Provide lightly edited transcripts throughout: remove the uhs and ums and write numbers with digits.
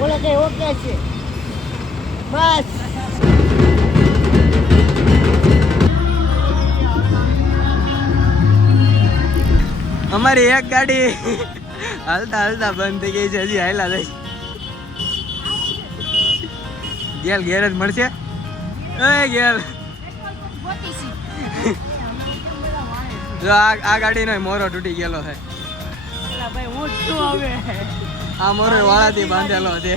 बोला कि ओके છે બસ અમારી એક ગાડી હાલતા હાલતા બંધ થઈ ગઈ છે, હજી હાયલા જાય. ગેલ ઘેર જ મળશે. એ ગેલ જો આ ગાડીનો મોરો તૂટી ગયેલો છે. આ મોરો વાળાથી બાંધેલો છે.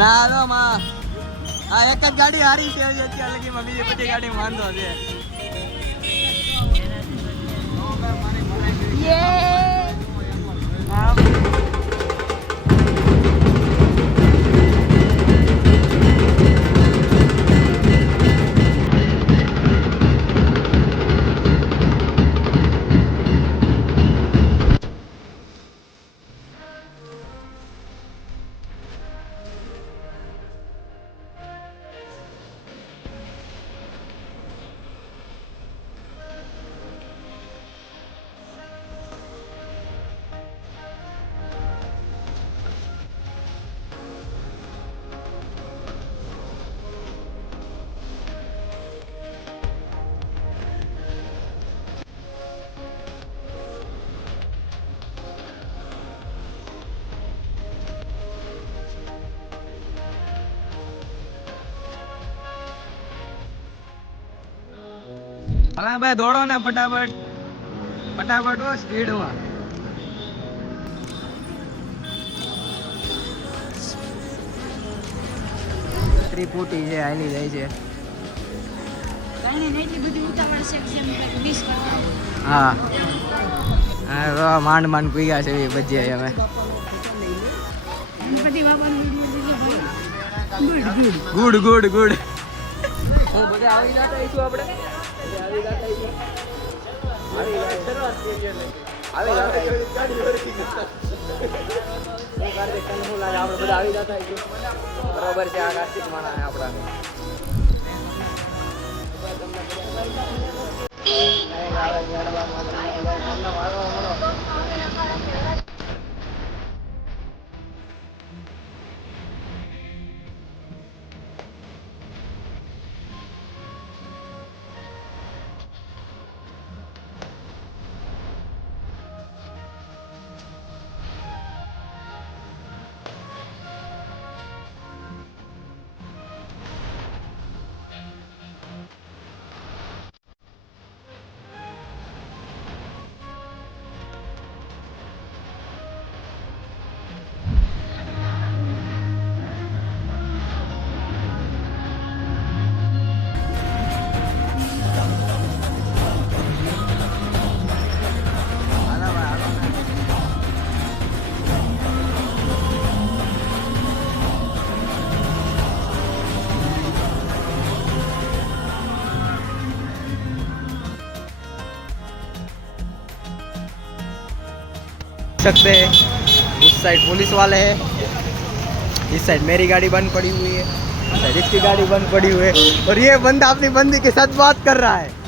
ના નો માં આ એક જ ગાડી હારી છે અત્યારે લગીમાં, બીજી બધી ગાડી વાંધો છે. હા ભાઈ દોડો ને ફટાફટ ફટાફટ હો સ્પીડમાં. ત્રિપુટી છે હાલી જાય છે. હા હા માંડ માંડ પીગા છે એ ભજીયા અમે. Good good good. હું બધા આવી જતા આવીશું આપણે. આવી જતા આવીશું. બરોબર છે. આ કાર્તિક માણા આપણા सकते हैं. उस साइड पुलिस वाले हैं, इस साइड मेरी गाड़ी बंद पड़ी हुई है, इस साइड इसकी गाड़ी बंद पड़ी हुई है और ये बंदा अपनी बंदी के साथ बात कर रहा है.